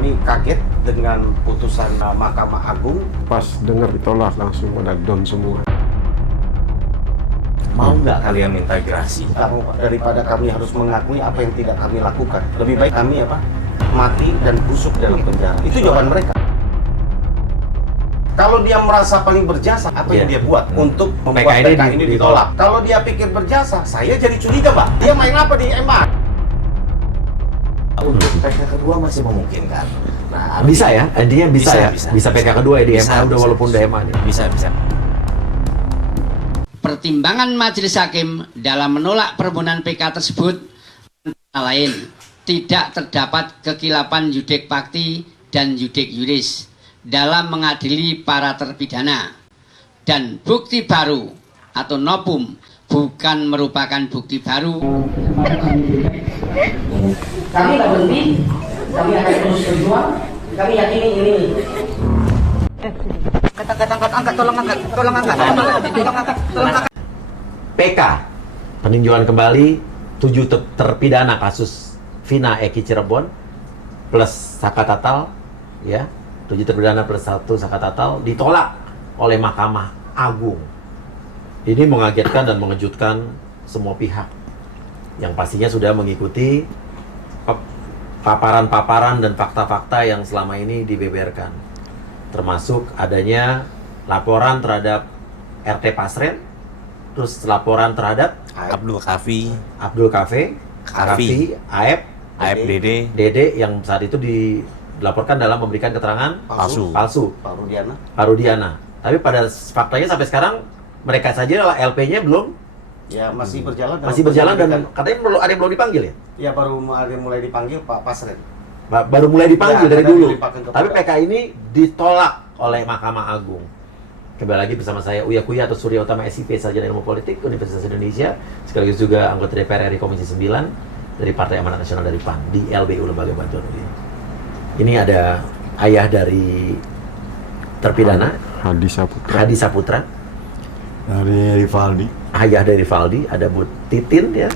kami kaget dengan putusan Mahkamah Agung. Pas dengar ditolak langsung pada down semua. Mau nggak kalian minta gerasi? Daripada kami harus mengakui apa yang tidak kami lakukan, lebih baik kami mati dan busuk dalam penjara. Itu jawaban mereka. Kalau dia merasa paling berjasa, apa yang dia buat untuk membuat PK ini ditolak? Kalau dia pikir berjasa, saya jadi curiga, Pak. Dia main apa di MA? Untuk PK kedua masih memungkinkan. Nah, Bisa ya? Dia bisa PK kedua ya di MA udah walaupun di MA nih. Bisa. Pertimbangan Majelis Hakim dalam menolak permohonan PK tersebut antara lain tidak terdapat kekilapan yudek fakti dan yudek yuris dalam mengadili para terpidana, dan bukti baru atau novum bukan merupakan bukti baru. Kami tak berhenti, kami akan terus berjuang, kami yakini ini. Tolong angkat. PK, peninjauan kembali 7 terpidana kasus Vina Eki Cirebon plus Saka Tatal, ya 7 terpidana plus 1 Saka Tatal ditolak oleh Mahkamah Agung. Ini mengagetkan dan mengejutkan semua pihak yang pastinya sudah mengikuti paparan-paparan dan fakta-fakta yang selama ini dibeberkan, termasuk adanya laporan terhadap RT Pasren, terus laporan terhadap Abdul Kafi, Aep Dede yang saat itu dilaporkan dalam memberikan keterangan palsu. Pak Rudiana. Tapi pada faktanya sampai sekarang mereka saja LP-nya belum masih berjalan. Masih berjalan dan katanya ada yang belum dipanggil ya? Ya baru ada yang mulai dipanggil Pak Pasren. Baru mulai dipanggil Ya, dari dulu. Tapi Tapi PK ini ditolak oleh Mahkamah Agung. Kembali lagi bersama saya Uya Kuya atau Surya Utama SIP, Sarjana Ilmu Politik Universitas Indonesia, sekaligus juga anggota DPR RI Komisi 9 dari Partai Amanat Nasional dari PAN di LBU Lembaga Bantuan Hukum. Ini ada ayah dari terpidana Hadi Saputra. Dari Rivaldi. Ayah dari Rivaldi, ada Bu Titin ya,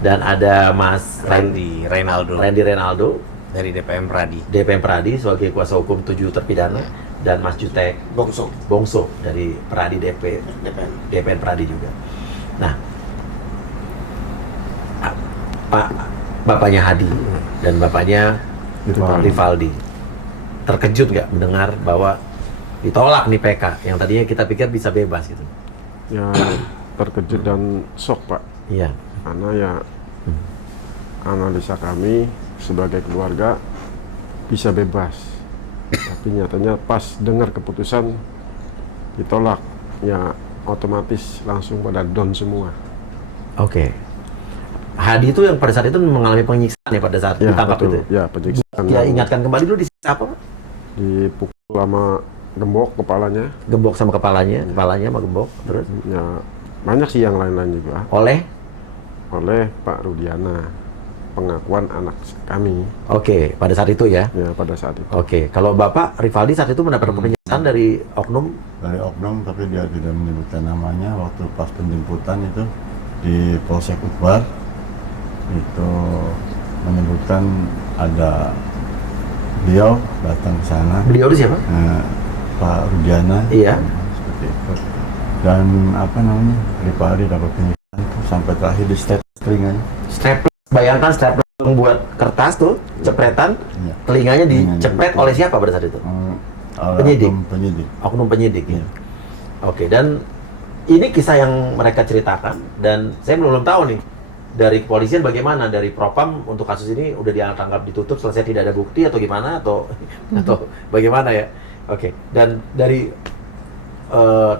dan ada Mas Randy Renaldo dari DPM Pradi sebagai kuasa hukum 7 terpidana, dan Mas Jutek Bongso dari Pradi DPN Pradi juga. Nah, bapaknya Hadi dan bapaknya Rivaldi terkejut nggak mendengar bahwa ditolak nih PK yang tadinya kita pikir bisa bebas gitu? Ya terkejut dan shock, Pak. Iya. Karena ya analisa kami sebagai keluarga bisa bebas, tapi nyatanya pas dengar keputusan ditolak, ya otomatis langsung pada down semua. Oke. Hadi itu yang pada saat itu mengalami penyiksaan ya pada saat ditangkap betul. itu? Ya, penyiksaan. Ya, ingatkan kembali dulu disiksa apa? Dipukul sama gembok kepalanya. Gembok sama kepalanya sama gembok, terus? Ya banyak sih yang lain-lain juga. Oleh Pak Rudiana, pengakuan anak kami. Oke, pada saat itu ya? Ya, pada saat itu. Oke, kalau Bapak Rivaldi saat itu mendapat penyiksaan dari oknum? Dari oknum, tapi dia tidak menyebutkan namanya. Waktu pas penjemputan itu di Polsek Utbar, itu menyebutkan ada beliau datang ke sana. Beliau itu siapa? Pak Rudiana. Iya. Seperti itu. Dan Rivaldi dapat penyiksaan tuh sampai terakhir di telinganya. Staples, bayangkan staples membuat kertas tuh, cepretan, Iya. telinganya dicepret oleh siapa pada saat itu? Penyidik. Oknum penyidik ya. Oke, dan ini kisah yang mereka ceritakan, dan saya belum tahu nih dari kepolisian bagaimana, dari Propam untuk kasus ini udah ditangkap ditutup selesai tidak ada bukti atau gimana atau bagaimana ya? Oke, dan dari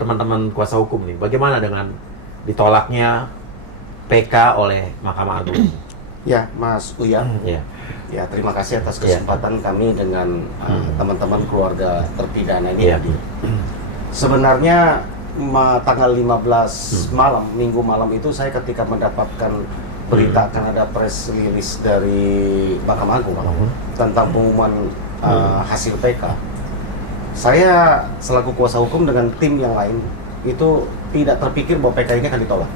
teman-teman kuasa hukum nih, bagaimana dengan ditolaknya PK oleh Mahkamah Agung? Ya, Mas Uya. Ya, terima kasih atas kesempatan kami dengan teman-teman keluarga terpidana ini hadir. Sebenarnya tanggal 15 malam, Minggu malam itu saya ketika mendapatkan berita akan ada press release dari Mahkamah Agung tentang pengumuman hasil PK. Saya selaku kuasa hukum dengan tim yang lain itu tidak terpikir bahwa PK ini akan ditolak.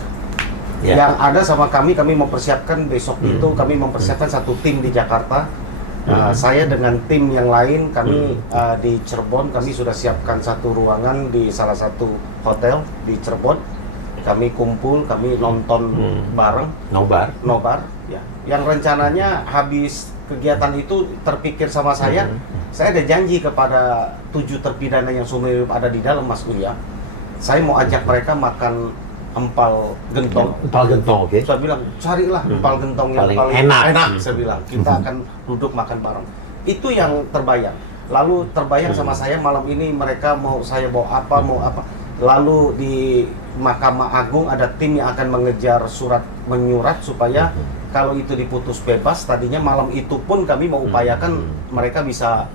Yang ada sama kami mempersiapkan besok itu kami mempersiapkan satu tim di Jakarta Saya dengan tim yang lain, kami di Cirebon, kami sudah siapkan satu ruangan di salah satu hotel di Cirebon. Kami kumpul, kami nonton bareng. Nobar, ya. Yang rencananya habis kegiatan itu terpikir sama saya ada janji kepada 7 terpidana yang seumur hidup ada di dalam, Mas Uya. Saya mau ajak mereka makan empal gentong. Oke. Saya bilang, carilah empal gentong yang Paling paling enak. enak. Saya bilang, kita akan duduk makan bareng. Itu yang terbayang. Lalu terbayang sama saya malam ini mereka mau saya bawa apa. Lalu di Mahkamah Agung ada tim yang akan mengejar menyurat supaya kalau itu diputus bebas. Tadinya malam itu pun kami mau upayakan mereka bisa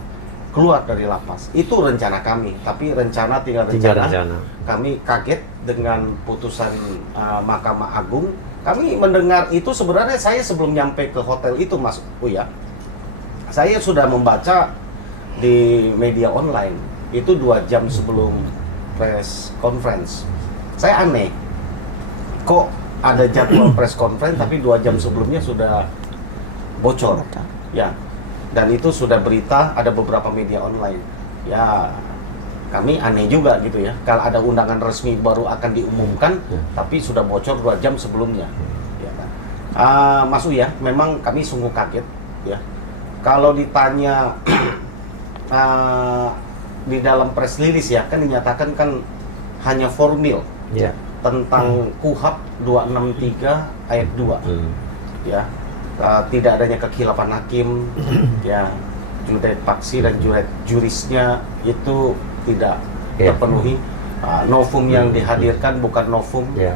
keluar dari lapas. Itu rencana kami, tapi rencana tinggal rencana. Kami kaget dengan putusan Mahkamah Agung. Kami mendengar itu sebenarnya saya sebelum nyampe ke hotel itu, Mas Uya, saya sudah membaca di media online itu 2 jam sebelum press conference. Saya aneh, kok ada jadwal press conference tapi 2 jam sebelumnya sudah bocor, ya. Dan itu sudah berita, ada beberapa media online. Ya, kami aneh juga gitu ya. Kalau ada undangan resmi baru akan diumumkan, tapi sudah bocor 2 jam sebelumnya. Ya kan? Mas Uya, memang kami sungguh kaget ya. Kalau ditanya di dalam press release ya, kan dinyatakan kan hanya formil tentang KUHP 263 ayat 2. Ya. Tidak adanya kekhilafan hakim, ya, judek paksi dan jurisnya itu tidak terpenuhi. Novum yang dihadirkan bukan novum, ya,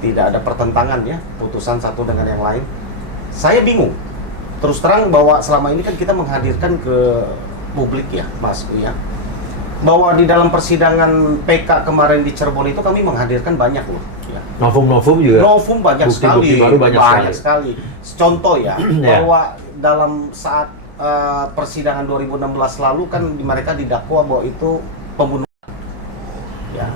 tidak ada pertentangan ya putusan satu dengan yang lain. Saya bingung, terus terang bahwa selama ini kan kita menghadirkan ke publik ya, Mas ya, bahwa di dalam persidangan PK kemarin di Cirebon itu kami menghadirkan banyak loh. Ya. Novum juga. Novum banyak Bukti-bukti sekali, baru banyak sekali. Contoh ya, bahwa dalam saat persidangan 2016 lalu kan mereka didakwa bahwa itu pembunuhan. Ya.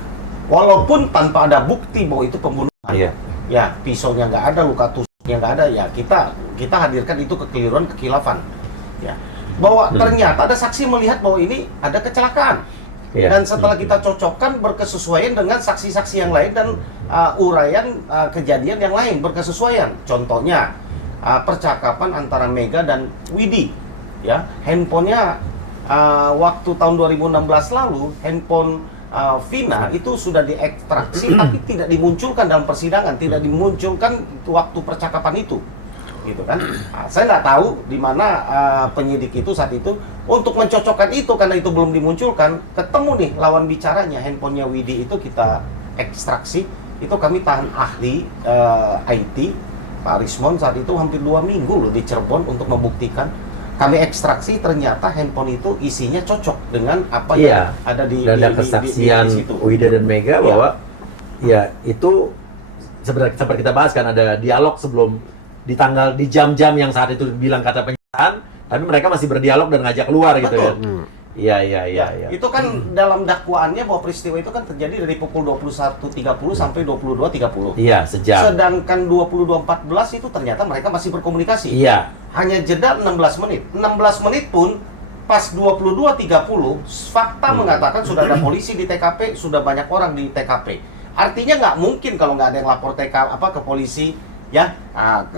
Walaupun tanpa ada bukti bahwa itu pembunuhan. Ya, pisaunya nggak ada, luka tusuknya nggak ada, ya kita hadirkan itu kekeliruan, kekhilafan. Ya. Bahwa ternyata ada saksi melihat bahwa ini ada kecelakaan. Dan setelah kita cocokkan berkesesuaian dengan saksi-saksi yang lain dan uraian kejadian yang lain berkesesuaian. Contohnya percakapan antara Mega dan Widi, ya, handphonenya waktu tahun 2016 lalu handphone Vina itu sudah diekstraksi tapi tidak dimunculkan dalam persidangan, tidak dimunculkan waktu percakapan itu. Gitu kan? Saya nggak tahu di mana penyidik itu saat itu untuk mencocokkan itu karena itu belum dimunculkan. Ketemu nih lawan bicaranya, handphonenya Widi itu kita ekstraksi, itu kami tahan ahli IT Pak Rismon saat itu hampir 2 minggu loh di Cirebon untuk membuktikan. Kami ekstraksi ternyata handphone itu isinya cocok dengan apa yang ada di kesaksian di situ. Wida dan Mega bahwa ya itu seperti kita bahas kan ada dialog sebelum di jam-jam yang saat itu bilang kata penyitaan, tapi mereka masih berdialog dan ngajak keluar gitu ya. Iya. Itu kan dalam dakwaannya bahwa peristiwa itu kan terjadi dari pukul 21.30 sampai 22.30. Iya, sejam. Sedangkan 22.14 itu ternyata mereka masih berkomunikasi. Iya. Hanya jeda 16 menit. 16 menit pun pas 22.30 fakta mengatakan sudah ada polisi di TKP, sudah banyak orang di TKP. Artinya nggak mungkin kalau nggak ada yang lapor ke polisi. Ya,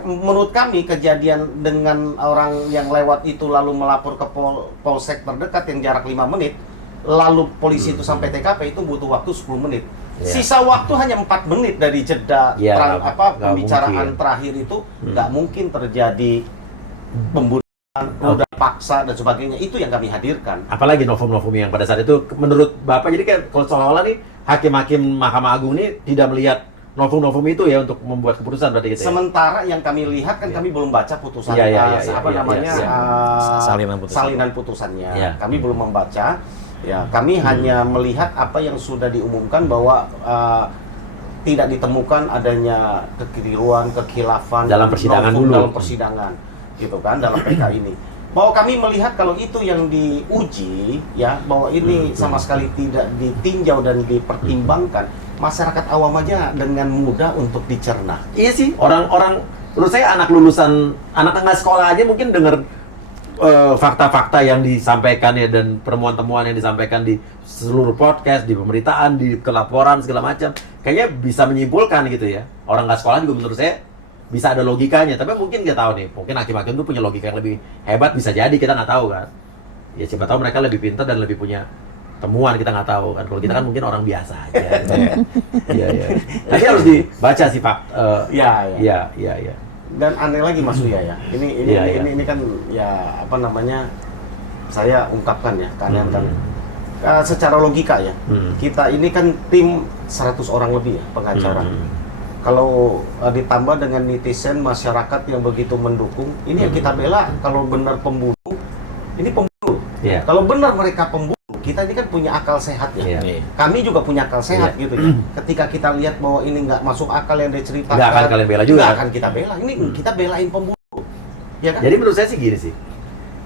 menurut kami kejadian dengan orang yang lewat itu lalu melapor ke polsek terdekat yang jarak 5 menit, lalu polisi itu sampai TKP itu butuh waktu 10 menit. Sisa waktu hanya 4 menit dari jeda pembicaraan terakhir itu, nggak mungkin terjadi pembunuhan, udah paksa dan sebagainya. Itu yang kami hadirkan. Apalagi novum-novum yang pada saat itu menurut Bapak, jadi kayak kalau seolah-olah nih hakim-hakim Mahkamah Agung ini tidak melihat novum-novum itu ya untuk membuat keputusan berarti gitu ya? Sementara yang kami lihat kan kami belum baca putusan salinan putusannya. Kami belum membaca. Ya, kami hanya melihat apa yang sudah diumumkan bahwa tidak ditemukan adanya kekeliruan, kekhilafan dalam persidangan dalam persidangan, gitu kan, dalam PK ini. Bahwa kami melihat kalau itu yang diuji, ya, bahwa ini sama sekali tidak ditinjau dan dipertimbangkan, masyarakat awam aja dengan mudah untuk dicerna. Iya sih, orang-orang, menurut saya anak lulusan, anak tengah sekolah aja mungkin dengar fakta-fakta yang disampaikan ya dan temuan-temuan yang disampaikan di seluruh podcast, di pemberitaan, di kelaporan segala macam, kayaknya bisa menyimpulkan gitu ya. Orang nggak sekolah juga menurut saya bisa ada logikanya, tapi mungkin nggak tahu nih, mungkin hakim-hakim itu punya logika yang lebih hebat, bisa jadi kita nggak tahu kan. Ya siapa tahu mereka lebih pintar dan lebih punya temuan, kita nggak tahu kan. Kalau kita kan mungkin orang biasa aja. Iya, iya. Tapi harus dibaca sih Pak. Iya. Dan aneh lagi Mas Uya ya. Ini kan ya apa namanya, saya ungkapkan ya, keanehan kan. Secara logika ya, kita ini kan tim 100 orang lebih ya pengacara. Kalau ditambah dengan netizen, masyarakat yang begitu mendukung, ini yang kita bela. Kalau benar pembunuh, ini pembunuh. Yeah. Kalau benar mereka pembunuh, kita ini kan punya akal sehat ya. Yeah. Kami juga punya akal sehat gitu ya. Ketika kita lihat bahwa ini nggak masuk akal yang diceritakan, Nggak akan kalian bela juga. nggak akan kita bela. Ini kita belain pembunuh. Ya kan? Jadi menurut saya sih gini sih,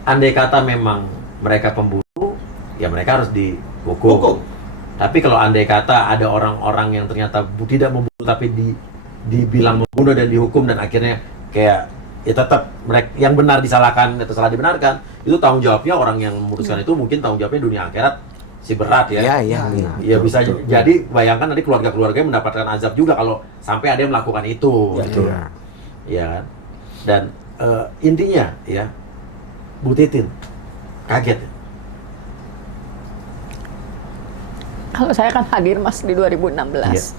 andai kata memang mereka pembunuh, ya mereka harus dihukum. Hukum. Tapi kalau andai kata ada orang-orang yang ternyata tidak membunuh tapi dibilang membunuh dan dihukum dan akhirnya kayak ya tetap mereka yang benar disalahkan atau salah dibenarkan, itu tanggung jawabnya orang yang memutuskan itu mungkin tanggung jawabnya dunia akhirat si berat ya. Ya bisa jadi bayangkan nanti keluarga-keluarganya mendapatkan azab juga kalau sampai ada yang melakukan itu. Gitu. Ya kan? Dan intinya ya, Bu Titin kaget. Kalau saya kan hadir Mas di 2016.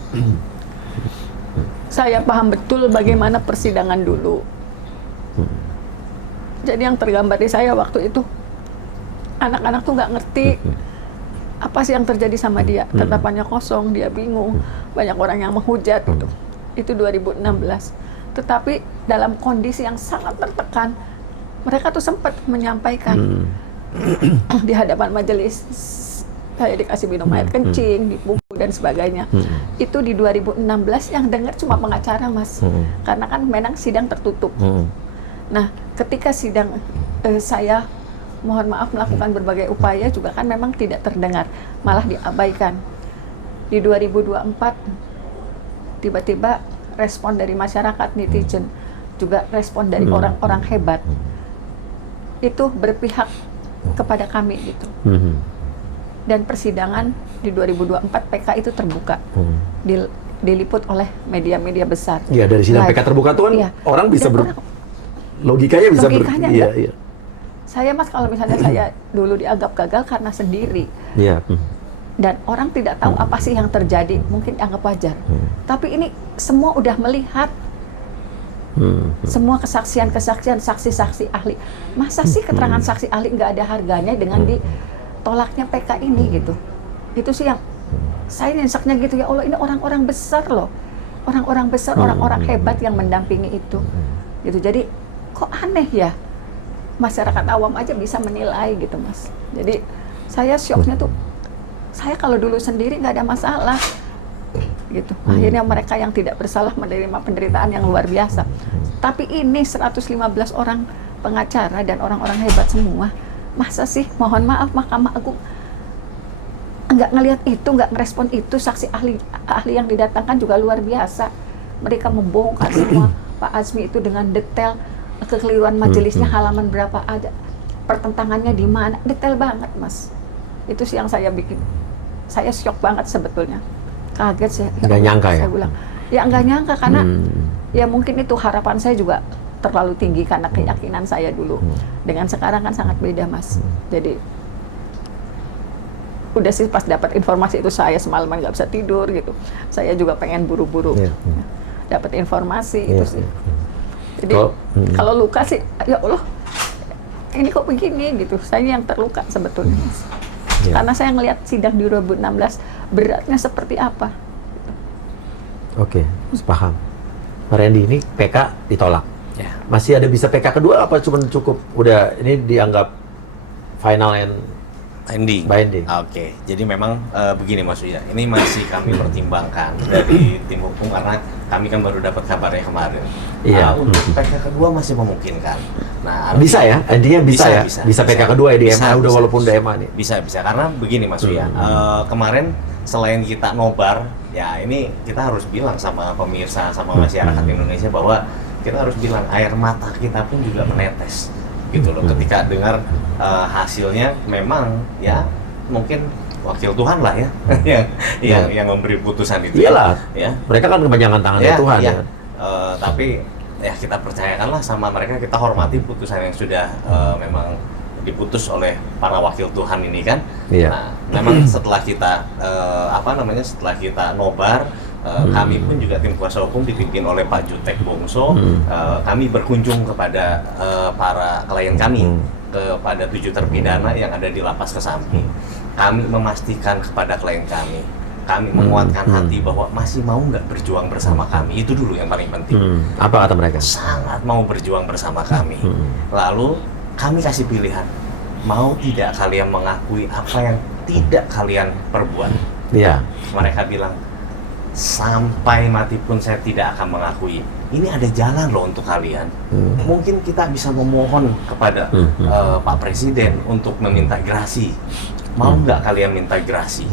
Saya paham betul bagaimana persidangan dulu. Jadi yang tergambar di saya waktu itu, anak-anak tuh nggak ngerti apa sih yang terjadi sama dia. Tatapannya kosong, dia bingung, banyak orang yang menghujat gitu. Itu 2016. Tetapi dalam kondisi yang sangat tertekan, mereka tuh sempat menyampaikan di hadapan majelis, saya dikasih minum air kencing, dipukul dan sebagainya. Itu di 2016 yang dengar cuma pengacara Mas, karena kan memang sidang tertutup. Nah, ketika sidang saya mohon maaf melakukan berbagai upaya juga kan memang tidak terdengar, malah diabaikan. Di 2024 tiba-tiba respon dari masyarakat, netizen, juga respon dari orang-orang hebat itu berpihak kepada kami gitu. Dan persidangan di 2024 PK itu terbuka, diliput oleh media-media besar. Iya, dari sidang PK terbuka tuh kan orang bisa logikanya bisa iya. Saya Mas kalau misalnya saya dulu dianggap gagal karena sendiri. Iya. Dan orang tidak tahu apa sih yang terjadi, mungkin dianggap wajar. Tapi ini semua udah melihat. Semua kesaksian-kesaksian saksi-saksi ahli. Masa sih keterangan saksi ahli nggak ada harganya dengan ditolaknya PK ini gitu. Itu sih yang saya nyeseknya gitu, ya Allah, ini orang-orang besar loh. Orang-orang besar, orang-orang hebat yang mendampingi itu. Gitu. Jadi kok aneh ya, masyarakat awam aja bisa menilai gitu Mas. Jadi saya syoknya tuh, saya kalau dulu sendiri nggak ada masalah gitu. Akhirnya mereka yang tidak bersalah menerima penderitaan yang luar biasa. Tapi ini 115 orang pengacara dan orang-orang hebat semua. Masa sih, mohon maaf, Mahkamah Agung nggak ngelihat itu, nggak ngerespon itu. Saksi ahli yang didatangkan juga luar biasa. Mereka membongkar semua Pak Azmi itu dengan detail, kekeliruan majelisnya halaman berapa ada, pertentangannya di mana, detail banget Mas. Itu sih yang saya bikin, saya syok banget sebetulnya, kaget saya. Nggak nyangka ya? Saya bilang, ya nggak nyangka karena ya mungkin itu harapan saya juga terlalu tinggi karena keyakinan saya dulu. Dengan sekarang kan sangat beda Mas. Jadi udah sih pas dapat informasi itu saya semalaman nggak bisa tidur gitu. Saya juga pengen buru-buru dapat informasi itu sih. Jadi kalau luka sih, ya Allah, ini kok begini gitu. Saya yang terluka sebetulnya. Karena saya ngelihat sidang di 2016 beratnya seperti apa. Oke, paham. Pak Randy, ini PK ditolak. Masih ada bisa PK kedua apa cuma cukup udah ini dianggap final and binding? Oke, jadi memang begini Mas Uya, ini masih kami pertimbangkan dari tim hukum karena kami kan baru dapat kabarnya kemarin. Iya. Untuk PK kedua masih memungkinkan. Nah, bisa ya, intinya bisa PK kedua ya di MA udah walaupun di MA nih. Bisa karena begini Mas Uya, kemarin selain kita nobar, ya ini kita harus bilang sama pemirsa, sama masyarakat Indonesia bahwa kita harus bilang air mata kita pun juga menetes gitu loh. Ketika dengar hasilnya memang ya mungkin wakil Tuhan lah ya yang memberi putusan itu. Iyalah, ya. Mereka kan kepanjangan tangan Tuhan ya. Tapi ya kita percayakanlah sama mereka, kita hormati putusan yang sudah memang diputus oleh para wakil Tuhan ini kan. Nah, memang setelah kita setelah kita nobar, kami pun juga tim kuasa hukum dipimpin oleh Pak Jutek Bongso, kami berkunjung kepada para klien kami, kepada 7 terpidana yang ada di Lapas Kesambi. Kami memastikan kepada klien kami menguatkan hati bahwa masih mau nggak berjuang bersama kami, itu dulu yang paling penting. Apa kata mereka? Sangat mau berjuang bersama kami. Lalu kami kasih pilihan, mau tidak kalian mengakui apa yang tidak kalian perbuat? Iya. Mereka bilang, sampai mati pun saya tidak akan mengakui. Ini ada jalan loh untuk kalian. Mungkin kita bisa memohon kepada Pak Presiden untuk meminta grasi. Mau nggak kalian minta grasi?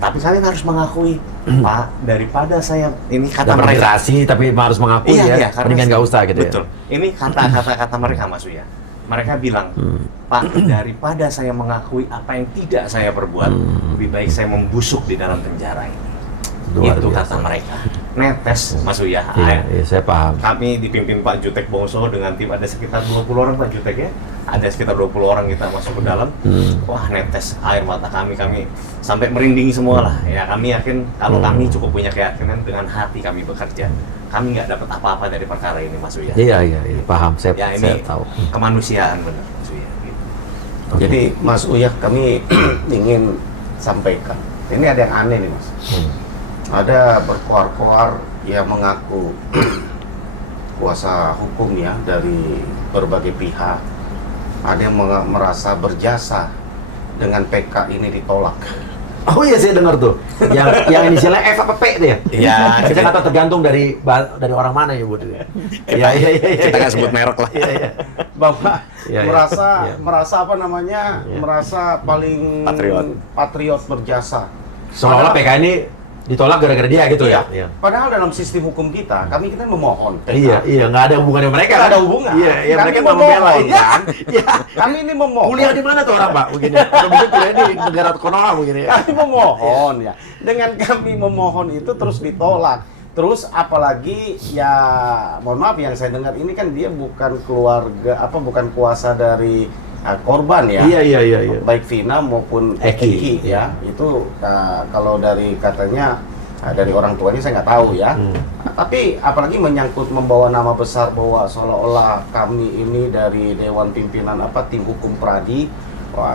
Tapi kalian harus mengakui, Pak, daripada saya, ini kata mereka. Grasi tapi harus mengakui ya, mendingan nggak usah gitu. Betul. Ini kata mereka, Mas Uya. Mereka bilang, Pak, daripada saya mengakui apa yang tidak saya perbuat, lebih baik saya membusuk di dalam penjara ini. Luar Itu biasa. kata mereka. Netes, Mas Uya. Iya, saya paham. Kami dipimpin Pak Jutek Bongso dengan tim, ada sekitar 20 orang Pak Jutek ya. Ada sekitar 20 orang kita masuk ke dalam. Wah, netes air mata kami sampai merinding semua lah. Ya, kami yakin kalau kami cukup punya keyakinan dengan hati kami bekerja. Kami nggak dapat apa-apa dari perkara ini, Mas Uya. Iya, paham. Saya Ini tahu. kemanusiaan benar, Mas Uya. Gitu. Jadi Mas Uya, kami ingin sampaikan, ini ada yang aneh nih Mas. Ada berkoar-koar yang mengaku kuasa hukum ya dari berbagai pihak. Ada yang merasa berjasa dengan PK ini ditolak. Oh iya, saya dengar tuh. Yang inisialnya F apa P itu ya? Iya. Kita nggak tahu, tergantung dari orang mana ya, Bu. Iya. Kita nggak sebut merek lah. Iya. Bapak Iya. merasa apa namanya? Merasa paling patriot berjasa. Seolah-olah PK ini ditolak gara-gara dia gitu ya? Iya. Padahal dalam sistem hukum kita, kami memohon. Iya, nggak ada hubungannya mereka. Nggak ada hubungan. Iya, Kami mereka mau memohon, membela kan? kan? Iya. Kami ini memohon. Kuliah di mana tuh orang, Pak? Begini. Atau mungkin kuliah di negara Konoha begini. Kami memohon ya. Dengan kami memohon itu terus ditolak. Terus apalagi ya, mohon maaf yang saya dengar ini kan dia bukan keluarga bukan kuasa dari korban ya. Iya. Baik Vina maupun Eki ya. Itu kalau dari katanya dari orang tuanya saya nggak tahu ya. Tapi apalagi menyangkut membawa nama besar bahwa seolah-olah kami ini dari Dewan Pimpinan tim hukum Pradi,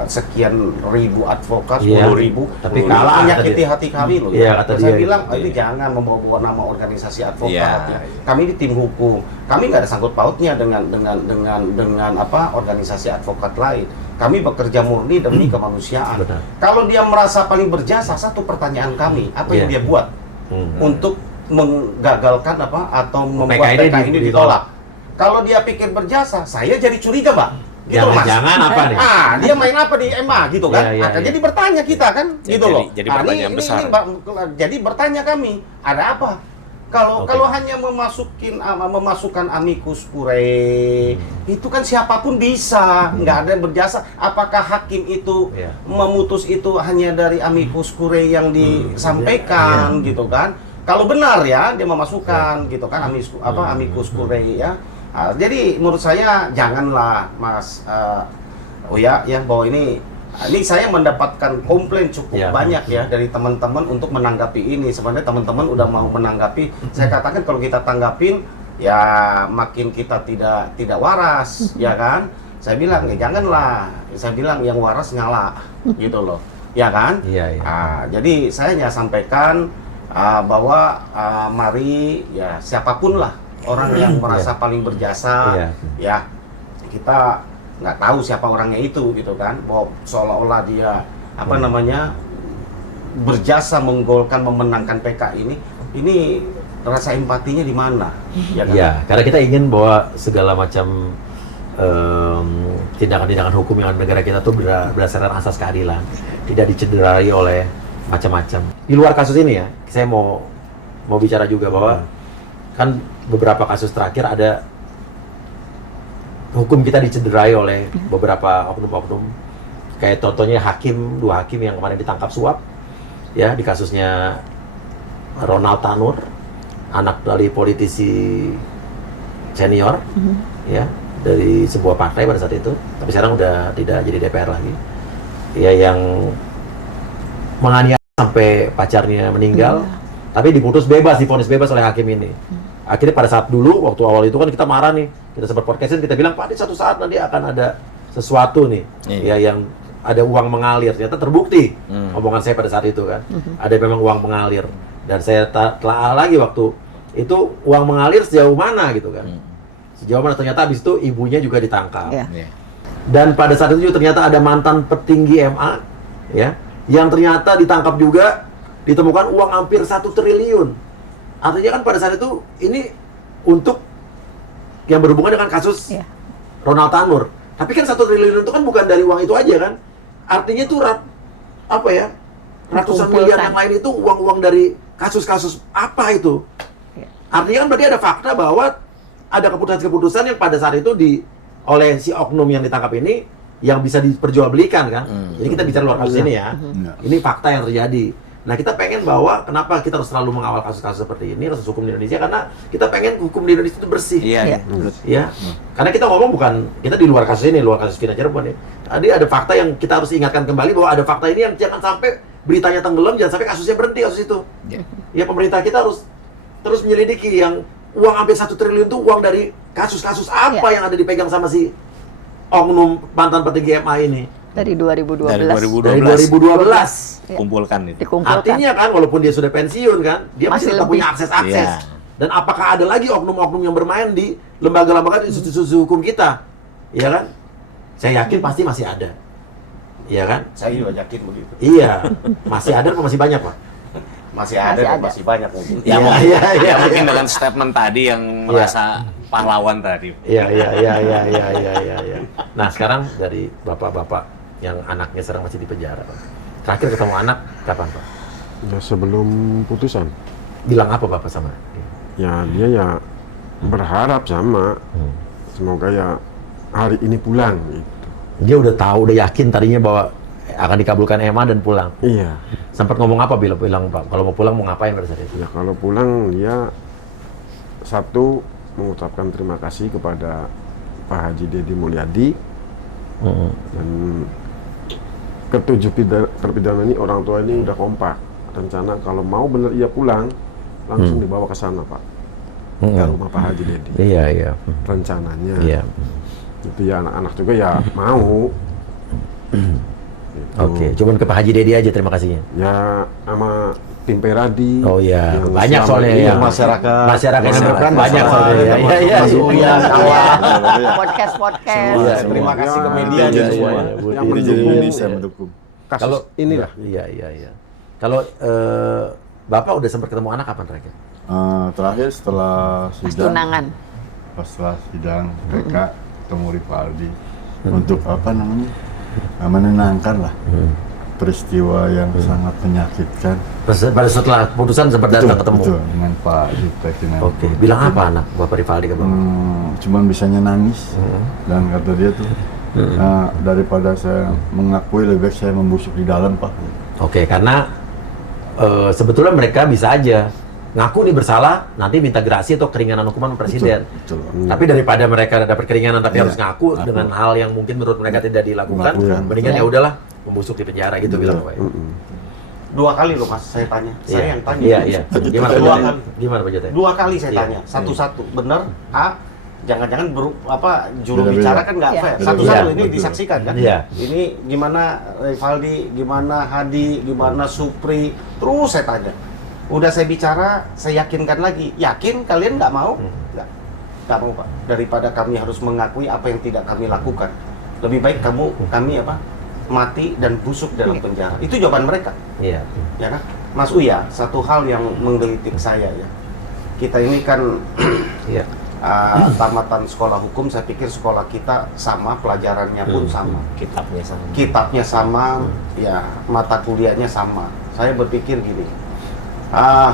sekian ribu advokat, 10.000, tapi kalah, menyakiti hati kami loh. Iya, kata saya dia. bilang itu jangan membawa nama organisasi advokat. Iya. Kami di tim hukum, kami nggak ada sangkut pautnya dengan organisasi advokat lain. Kami bekerja murni demi kemanusiaan. Benar. Kalau dia merasa paling berjasa, satu pertanyaan kami, apa yang dia buat untuk menggagalkan atau membuat PK ini ditolak? Kalau dia pikir berjasa, saya jadi curiga, Mbak. Gitu, Mas. Jangan apa nih? Dia main apa di MA gitu kan? Iya. Jadi bertanya kita kan, gitu loh. Jadi pertanyaan besar. Jadi bertanya kami, ada apa? Kalau hanya memasukkan amicus curiae, itu kan siapapun bisa, nggak ada yang berjasa. Apakah hakim itu memutus itu hanya dari amicus curiae yang disampaikan, gitu kan? Kalau benar ya dia memasukkan, gitu kan, amicus curiae ya. Jadi menurut saya janganlah Mas Uya ya, bahwa ini saya mendapatkan komplain cukup banyak ya dari teman-teman untuk menanggapi ini. Sebenarnya teman-teman udah mau menanggapi. Saya katakan kalau kita tanggapin ya makin kita tidak waras ya kan. Saya bilang ya janganlah. Saya bilang yang waras ngalah gitu loh. Ya kan? Iya. Jadi saya hanya sampaikan bahwa mari ya siapapun lah orang yang merasa paling berjasa ya kita nggak tahu siapa orangnya itu gitu kan, bahwa seolah-olah dia berjasa memenangkan PK ini rasa empatinya di mana ya kan? Ya, karena kita ingin bahwa segala macam tindakan-tindakan hukum yang ada di negara kita tuh berdasarkan asas keadilan, tidak dicederai oleh macam-macam. Di luar kasus ini ya, saya mau bicara juga bahwa kan beberapa kasus terakhir ada hukum kita dicederai oleh beberapa oknum-oknum. Kayak contohnya dua hakim yang kemarin ditangkap suap, ya di kasusnya Ronald Tanur, anak dari politisi senior, ya dari sebuah partai pada saat itu, tapi sekarang udah tidak jadi DPR lagi, ya yang menganiaya sampai pacarnya meninggal, tapi diputus bebas, divonis bebas oleh hakim ini. Akhirnya pada saat dulu, waktu awal itu kan kita marah nih, kita sempat podcastin, kita bilang, Pak, di satu saat nanti akan ada sesuatu nih, ya yang ada uang mengalir. Ternyata terbukti omongan saya pada saat itu kan, ada memang uang mengalir. Dan saya telah lagi waktu itu uang mengalir sejauh mana gitu kan. Sejauh mana ternyata habis itu ibunya juga ditangkap. Dan pada saat itu juga ternyata ada mantan petinggi MA, ya, yang ternyata ditangkap juga, ditemukan uang hampir 1 triliun. Artinya kan pada saat itu ini untuk yang berhubungan dengan kasus Ronald Tanur. Tapi kan 1 triliun itu kan bukan dari uang itu aja kan. Artinya itu ratusan miliar yang lain itu uang-uang dari kasus-kasus apa itu. Artinya kan berarti ada fakta bahwa ada keputusan-keputusan yang pada saat itu oleh si oknum yang ditangkap ini yang bisa diperjualbelikan kan. Jadi kita bicara luar kasus ini ya. Ini fakta yang terjadi. Nah, kita pengen bahwa kenapa kita harus selalu mengawal kasus-kasus seperti ini, kasus hukum di Indonesia, karena kita pengen hukum di Indonesia itu bersih. Ya. Karena kita ngomong kita di luar kasus ini, luar kasus Vina Cirebon ya. Tadi ada fakta yang kita harus ingatkan kembali bahwa ada fakta ini yang jangan sampai beritanya tenggelam, jangan sampai kasusnya berhenti kasus itu. Ya, pemerintah kita harus terus menyelidiki yang uang hampir 1 triliun itu uang dari kasus-kasus apa yang ada dipegang sama si oknum mantan petinggi MA ini. Dari 2012. Dari 2012. Kumpulkan itu. Dikumpulkan. Artinya kan walaupun dia sudah pensiun kan, dia masih tetap lebih. punya akses-akses. Dan apakah ada lagi oknum-oknum yang bermain di lembaga-lembaga di institusi hukum kita? Iya kan? Saya yakin pasti masih ada. Iya kan? Saya juga yakin begitu. Iya. Masih ada atau masih banyak, Pak? Masih ada dan masih banyak mungkin. Ya, Iya, mungkin dengan statement tadi yang merasa pahlawan tadi. Iya. Nah, sekarang dari bapak-bapak yang anaknya sekarang masih di penjara, Pak. Terakhir ketemu anak kapan, Pak? Ya sebelum putusan. Bilang apa Bapak sama dia? Ya dia ya berharap sama. Semoga ya hari ini pulang gitu. Dia udah tahu, udah yakin tadinya bahwa akan dikabulkan EMA dan pulang. Iya. Sempat ngomong apa bilang Pak? Kalau mau pulang mau ngapain pada saat itu? Ya kalau pulang dia satu mengucapkan terima kasih kepada Pak Haji Deddy Mulyadi dan ketujuh terpidana ini, orang tua ini udah kompak. Rencana kalau mau bener ia pulang langsung dibawa ke sana Pak, ke rumah Pak Haji Deddy. Iya. Rencananya. Iya. Itu ya anak-anak juga ya mau. Gitu. Oke, cuman ke Pak Haji Deddy aja terima kasihnya. Ya sama tim Peradi. Oh iya, yang banyak selama soalnya ini ya. Masyarakat Masyarakat banyak soalnya ya. Iya. Podcast. Iya, Terima kasih ke media Iya, juga semua. yang Jadi mendukung Indonesia mendukung. kasus Kalau inilah. Iya. Kalau Bapak udah sempat ketemu anak kapan terakhir? Terakhir setelah Pas sidang, tunangan. setelah sidang PK ketemu Rivaldi untuk menenangkan lah peristiwa yang sangat menyakitkan. Pada setelah putusan sempat datang ketemu. Betul, dengan Pak Jutek. Oke, bilang apa anak Bapak Rivaldi ke Bapak? Cuman bisanya nangis dan kata dia tuh daripada saya mengakui lebih baik saya membusuk di dalam Pak. Oke, karena sebetulnya mereka bisa aja ngaku nih bersalah, nanti minta gerasi atau keringanan hukuman presiden. Betul. Tapi daripada mereka dapat keringanan tapi harus ngaku dengan hal yang mungkin menurut mereka tidak dilakukan, mendingan ya udahlah membusuk di penjara gitu bilang Pak. 2 kali loh Mas saya tanya. Saya yang tanya. Iya. Gimana Pak Jote? Gimana Pak Jote? 2 kali saya tanya. Satu-satu. Bener? Jangan-jangan juru bicara kan nggak fair. Satu-satu ini disaksikan kan? Iya. Ini gimana Rivaldi, gimana Hadi, gimana Supri, terus saya tanya. Udah saya bicara, saya yakinkan lagi. Yakin kalian nggak mau? Nggak mau Pak. Daripada kami harus mengakui apa yang tidak kami lakukan. Lebih baik kami mati dan busuk dalam penjara. Itu jawaban mereka. Iya. Ya kan? Mas Uya, satu hal yang menggelitik saya ya. Kita ini kan tamatan sekolah hukum, saya pikir sekolah kita sama, pelajarannya pun sama. Kitabnya sama, ya mata kuliahnya sama. Saya berpikir gini,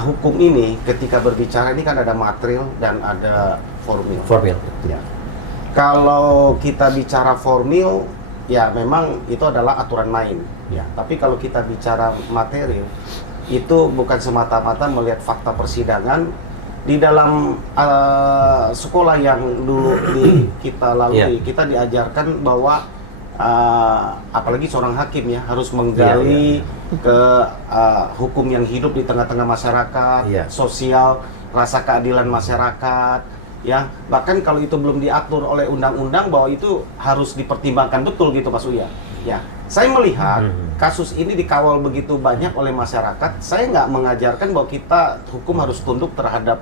hukum ini ketika berbicara ini kan ada material dan ada formil. Formil. Ya. Kalau kita bicara formil, ya memang itu adalah aturan main. Ya, tapi kalau kita bicara material, itu bukan semata-mata melihat fakta persidangan di dalam sekolah yang dulu kita lalui. Kita diajarkan bahwa apalagi seorang hakim ya harus menggali ke hukum yang hidup di tengah-tengah masyarakat, sosial, rasa keadilan masyarakat. Ya, bahkan kalau itu belum diatur oleh undang-undang bahwa itu harus dipertimbangkan betul gitu Mas Uya. Ya, saya melihat kasus ini dikawal begitu banyak oleh masyarakat. Saya nggak mengajarkan bahwa kita hukum harus tunduk terhadap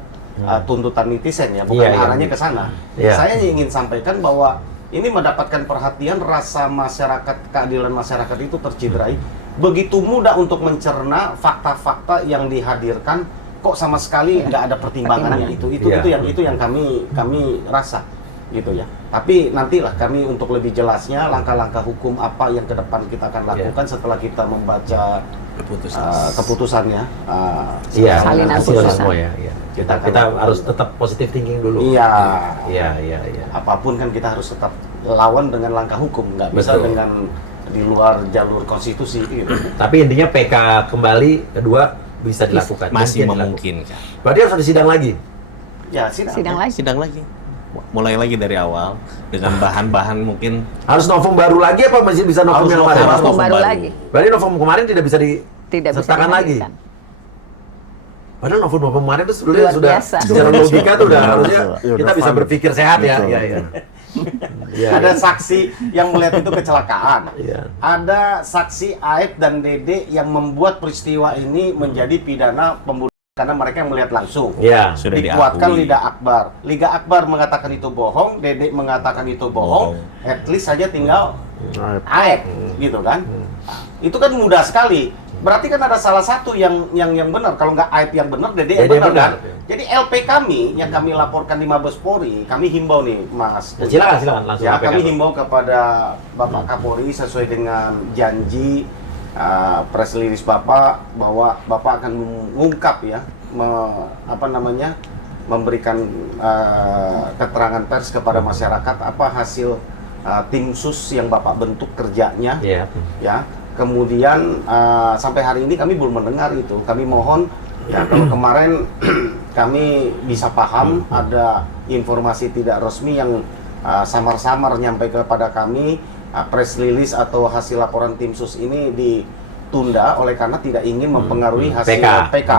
tuntutan netizen ya, bukan arahnya ke sana. Saya ingin sampaikan bahwa ini mendapatkan perhatian, rasa masyarakat, keadilan masyarakat itu tercederai. Begitu mudah untuk mencerna fakta-fakta yang dihadirkan. Kok sama sekali nggak ada pertimbangannya itu yang kami rasa gitu ya. Tapi nantilah kami untuk lebih jelasnya langkah-langkah hukum apa yang ke depan kita akan lakukan setelah kita membaca keputusannya. Salinan putusan semua ya. Kita harus tetap positive thinking dulu. Iya. Apapun Apapun kan kita harus tetap lawan dengan langkah hukum, nggak bisa dengan di luar jalur konstitusi gitu. Tapi intinya PK kembali kedua bisa dilakukan. Masih memungkinkan. Berarti harus ada sidang lagi. Ya, sidang Lagi. Mulai lagi dari awal dengan bahan-bahan mungkin harus novum baru lagi apa masih bisa novum yang kemarin? Harus novum baru lagi. Berarti novum kemarin tidak bisa Tidak bisa disertakan lagi. Padahal novum kemarin itu sebenarnya Luar sudah biasa. secara logika tuh udah harusnya Ya, kita udah bisa valid. berpikir sehat ya. Ada saksi yang melihat itu kecelakaan. Iya. Ada saksi Aib dan Dede yang membuat peristiwa ini menjadi pidana pembunuhan karena mereka yang melihat langsung. Iya. sudah Dikuatkan diakui. Liga Akbar. Liga Akbar mengatakan itu bohong, Dede mengatakan itu bohong. At least saja tinggal Aib, gitu kan? Itu kan mudah sekali. Berarti kan ada salah satu yang benar. Kalau nggak Aib yang benar, Dede yang benar kan? Jadi LP kami yang kami laporkan di Mabes Polri, kami himbau nih, Mas. Silakan langsung. Ya, APK. kami himbau kepada Bapak Kapolri sesuai dengan janji press release Bapak bahwa Bapak akan mengungkap ya, memberikan keterangan pers kepada masyarakat apa hasil tim sus yang Bapak bentuk kerjanya. Ya. Kemudian sampai hari ini kami belum mendengar itu. Kami mohon ya kalau kemarin kami bisa paham ada informasi tidak resmi yang samar-samar nyampe kepada kami, press release atau hasil laporan tim sus ini ditunda oleh karena tidak ingin mempengaruhi hasil PK.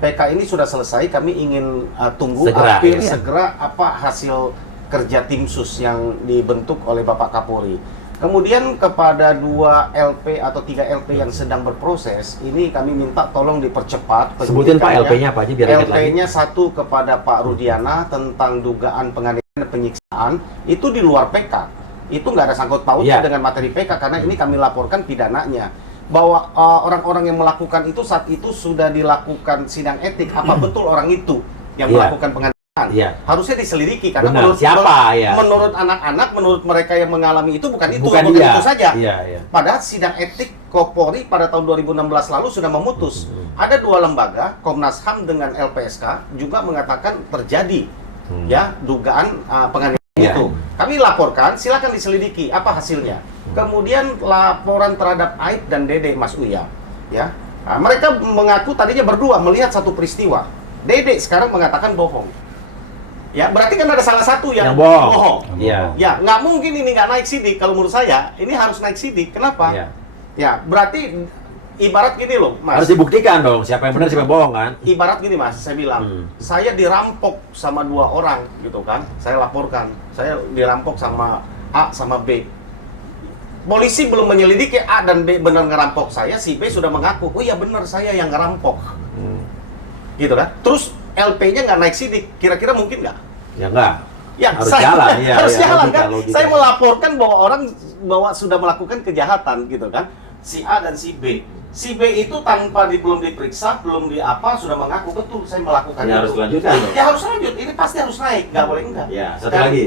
PK ini sudah selesai, kami ingin tunggu segera apa hasil kerja tim sus yang dibentuk oleh Bapak Kapolri. Kemudian kepada 2 LP atau 3 LP yang sedang berproses, ini kami minta tolong dipercepat. Sebutin Pak LP-nya apa aja biar ingat lagi. LP-nya satu kepada Pak Rudiana tentang dugaan penganiayaan dan penyiksaan, itu di luar PK. Itu nggak ada sangkut pautnya dengan materi PK, karena ini kami laporkan pidananya. Bahwa orang-orang yang melakukan itu saat itu sudah dilakukan sidang etik, apa betul orang itu yang melakukan penganiayaan? Harusnya diselidiki karena menurut anak-anak, menurut mereka yang mengalami itu bukan itu saja. Padahal sidang etik Kopori pada tahun 2016 lalu sudah memutus. Ada 2 lembaga, Komnas HAM dengan LPSK juga mengatakan terjadi ya dugaan penganiayaan itu. Kami laporkan, silakan diselidiki apa hasilnya. Kemudian laporan terhadap Aib dan Dede Mas Uya, ya. Mereka mengaku tadinya berdua melihat satu peristiwa. Dede sekarang mengatakan bohong. Ya, berarti kan ada salah satu yang bohong. Ya, nggak mungkin ini nggak naik sidik. Kalau menurut saya, ini harus naik sidik. Kenapa? Ya, berarti ibarat gini loh, Mas. Harus dibuktikan dong, siapa yang benar, siapa yang bohong kan? Ibarat gini, Mas, saya bilang, saya dirampok sama 2 orang, gitu kan. Saya laporkan, saya dirampok sama A sama B. Polisi belum menyelidiki A dan B benar ngerampok saya, si B sudah mengaku, oh iya benar saya yang ngerampok. Gitu kan. Terus LP-nya nggak naik sidik, kira-kira mungkin nggak? Ya nggak. Ya, harus jalan, harus jalan kan. logika. Saya melaporkan bahwa sudah melakukan kejahatan gitu kan. Si A dan si B. Si B itu tanpa belum diperiksa, belum sudah mengaku betul saya melakukan itu. Harus lanjutkan dong. Ya harus lanjut, ini pasti harus naik, nggak boleh enggak. Ya, satu lagi.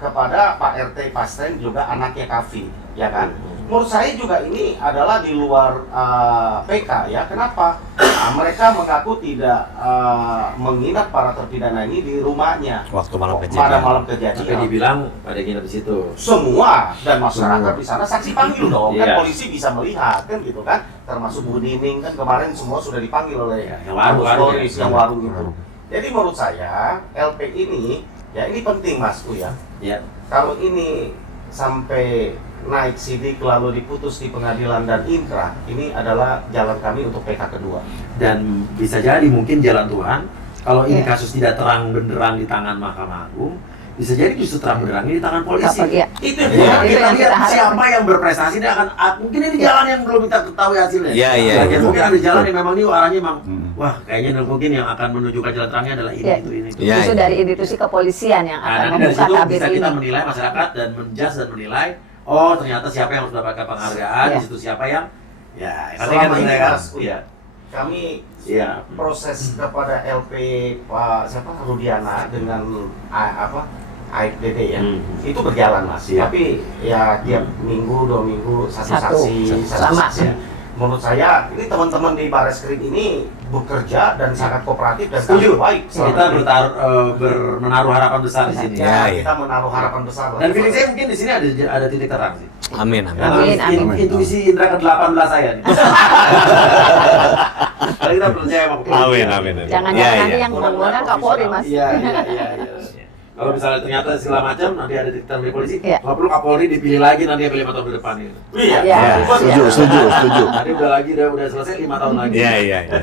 Kepada Pak RT Pasten juga anaknya Kavi, ya kan. menurut saya juga ini adalah di luar PK ya. Kenapa? Nah, mereka mengaku tidak menginap para terpidana ini di rumahnya Waktu malam pada kejadian. malam Tapi kejadian. dibilang pada nginep di situ. Semua dan masyarakat di sana saksi panggil dong kan, Iya. polisi bisa melihat kan gitu kan, termasuk Bu Nining kan kemarin semua sudah dipanggil oleh Yang warung-warung Polres ya. yang warung itu. Jadi menurut saya LP ini ya ini penting Mas Uya. Ya. Kalau ini sampai naik sidik lalu diputus di pengadilan dan inkrah, ini adalah jalan kami untuk PK kedua. Dan bisa jadi mungkin jalan Tuhan, kalau ini Iya. kasus tidak terang benderang di tangan Mahkamah Agung, bisa jadi justru terang benderang di tangan polisi. Iya. Itu Ya, dia. Itu kita yang lihat kita harapkan. siapa yang berprestasi dia akan mungkin ini jalan yang belum kita ketahui hasilnya. Iya, iya, Lagian iya. mungkin ada jalan yang memang ini arahnya memang wah kayaknya mungkin yang akan menunjukkan jalan terangnya adalah ini Iya. ini. Iya, Justru iya. dari institusi kepolisian yang Nah, akan nanti dari membuka situ tabir bisa ini. kita menilai masyarakat dan menjudge dan menilai oh ternyata siapa yang harus mendapatkan penghargaan, Iya. di situ siapa yang ya nanti Selama kan ini, saya kan Mas, iya. Kami Iya. proses kepada LP Pak siapa Rudiana dengan AFDD ya, itu berjalan Mas. Iya. Tapi ya tiap minggu 2 minggu satu Satu. saksi, satu Sama. saksi. Menurut saya ini teman-teman di Barreskrim ini bekerja dan sangat kooperatif dan Setuju. sangat baik. Kita menaruh harapan besar di sini. Iya, iya. Kita menaruh harapan besar. lah. Dan feeling saya mungkin di sini ada titik terang sih. Amin, amin. Amin, amin. Intuisi indra ke-18 saya nih. Kalau kita percaya sama kepolisian. Amin, amin. Jangan-jangan Iya, nanti iya. yang ngomongnya Kapolri, Mas. Iya. Kalau misalnya ternyata segala macam nanti ada titik terang dari polisi, Iya. kalau perlu Kapolri dipilih lagi nanti yang 5 tahun ke depan gitu. Iya. Iya. Setuju. Nanti udah selesai 5 tahun lagi. Iya, iya, iya.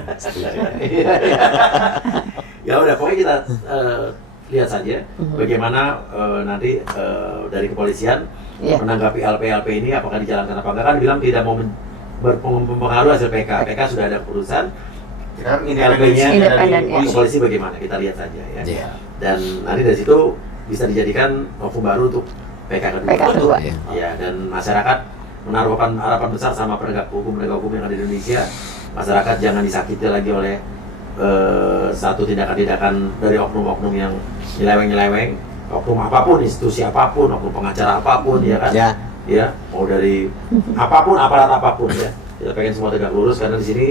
Ya udah pokoknya kita lihat saja bagaimana nanti dari kepolisian Iya. menanggapi LP ini apakah dijalankan apa enggak, kan bilang tidak mau mempengaruhi hasil PK. PK sudah ada keputusan, Kita LP-nya Independen, dari ya. polisi bagaimana kita lihat saja ya. Iya. Dan nanti dari situ bisa dijadikan novum baru untuk PK kedua. PK kedua. Iya. Ya, dan masyarakat menaruh harapan besar sama penegak hukum yang ada di Indonesia. Masyarakat jangan disakiti lagi oleh satu tindakan-tindakan dari oknum-oknum yang nyeleweng-nyeleweng, oknum apapun, institusi apapun, oknum pengacara apapun, ya kan? Ya. Ya, mau dari apapun, aparat apapun ya. Kita pengen semua tegak lurus karena di sini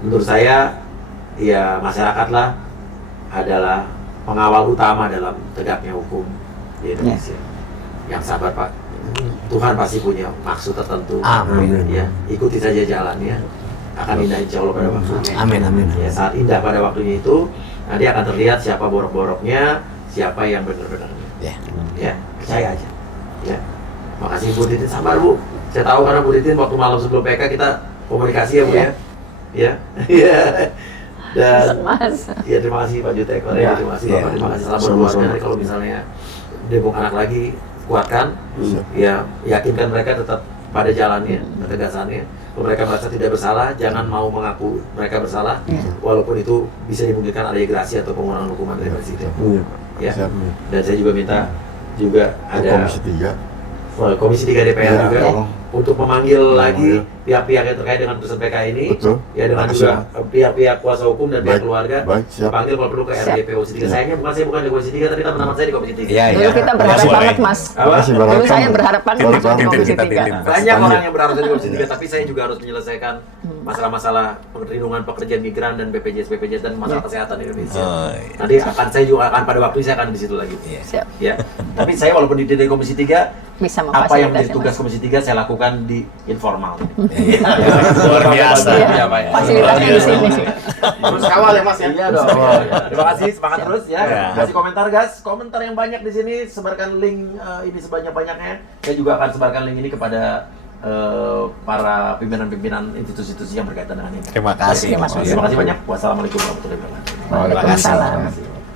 menurut saya ya masyarakatlah adalah pengawal utama dalam tegaknya hukum di Indonesia. Yang sabar Pak, Tuhan pasti punya maksud tertentu. Amin. Ya, ikuti saja jalannya, akan indah insya Allah pada waktunya. Amin, amin. Ya, saat indah pada waktunya itu nanti akan terlihat siapa borok-boroknya, siapa yang benar-benarnya. Ya. Ya, percaya aja. Ya, makasih Bu Titin, sabar Bu. Saya tahu karena Bu Titin waktu malam sebelum PK kita komunikasi ya Bu ya. Ya, iya. Dan Mas. ya terima kasih Pak Jutek, Ya. terima kasih Ya. Bapak, terima kasih selamat keluarga. Nanti kalau misalnya Depok anak lagi kuatkan, ya yakinkan mereka tetap pada jalannya, ketegasannya. Kalau mereka merasa tidak bersalah, jangan mau mengaku mereka bersalah, walaupun itu bisa dimungkinkan ada gerasi atau pengurangan hukuman dari presiden. Iya, Pak. Ya. Siap. Dan saya juga minta juga ada Komisi 3. Komisi 3 DPR Ya, juga tolong. untuk memanggil lagi Memanggil. pihak-pihak yang terkait dengan putusan PK ini, Betul. ya dengan Makasih, juga pihak-pihak kuasa hukum dan pihak Baik, keluarga, baik, siap. panggil kalau perlu ke RDP Komisi 3. Sayangnya saya bukan di Komisi 3, tapi teman-teman saya di Komisi 3. Iya, iya. Dulu kita berharap Boleh. banget, Mas. Apa? Makasih Dulu banget. saya berharap banget Boleh, masuk Bang. ke Komisi Kita 3. titip. Banyak orang yang berharap saya di Komisi 3, tapi saya juga harus menyelesaikan masalah-masalah perlindungan pekerja migran dan BPJS dan masalah kesehatan di Indonesia. Oh, iya. Nanti saya juga akan pada waktu saya akan di situ lagi. Iya. Siap. Ya. Tapi saya walaupun di Komisi 3, Bisa apa yang menjadi memfasilitasi, tugas Mas. Komisi 3 saya lakukan di informal. Luar biasa. Iya. Ya, Pak, ya. Fasilitasnya di sini sih. Terus kawal ya Mas ya. Iya dong. Terima kasih, semangat terus ya. Ya. Kasih komentar guys, komentar yang banyak di sini, sebarkan link ini sebanyak-banyaknya. Saya juga akan sebarkan link ini kepada para pimpinan-pimpinan institusi-institusi yang berkaitan dengan ini. Terima kasih. Terima kasih. Terima kasih banyak. Wassalamualaikum warahmatullahi wabarakatuh. Waalaikumsalam. Terima kasih.